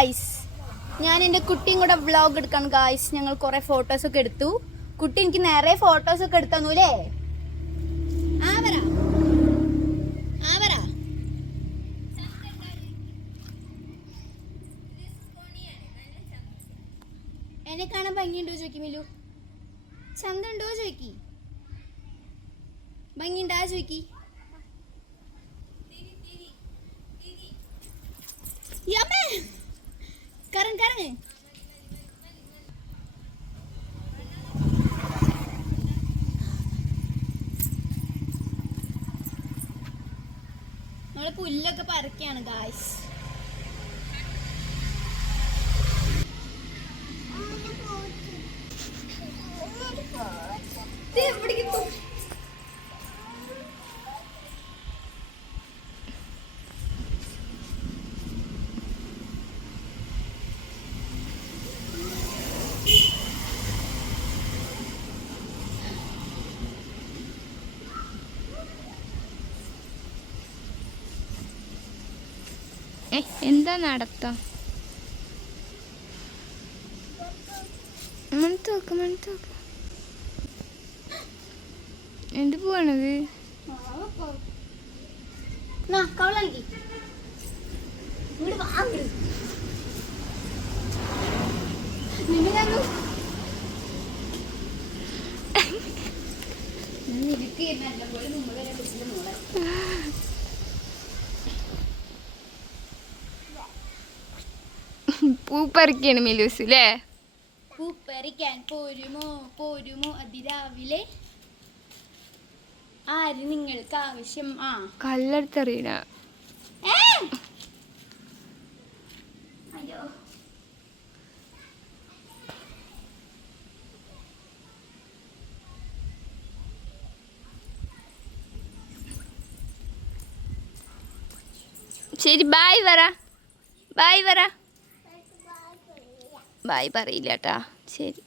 Guys ഞാൻ എന്റെ കുട്ടിയും കൂടെ വ്ളോഗ് എടുക്കാൻ ഗായ്സ് ഞങ്ങൾ കുറേ ഫോട്ടോസ് ഒക്കെ എടുത്തു. കുട്ടി എനിക്ക് നേരെ ഫോട്ടോസ് ഒക്കെ എടുത്തു ആവറ എന്നെ കാണാൻ ഭംഗിയുണ്ടോ ചോദിക്കും മിലു? ചന്തണ്ടോ ചോദിക്കി ഭംഗിണ്ടാ ചോദിക്കി കറങ്ങ്. നമ്മൾ പുല്ലൊക്കെ പറിക്കാണ് ഗായ്സ് ഏ എന്താ നടത്തം? മണത്ത് നോക്ക് മണത്ത് നോക്ക് എന്ത് പോണത് നാ കവളി ഇങ്ങോട്ട് വാ പറിക്കാണ് മിലൂസ് അല്ലേ പൂപ്പറിക്കാൻ പോരുമോ പോരുമോ അതിരാവിലെ? ആര് നിങ്ങൾക്ക് ആവശ്യം? ആ. കല്ലെടുത്തറിയണ! അയ്യോ ശരി ബായ് വരാ. ബായ് പറ ബായ് പറയില്ല കേട്ടാ ശരി.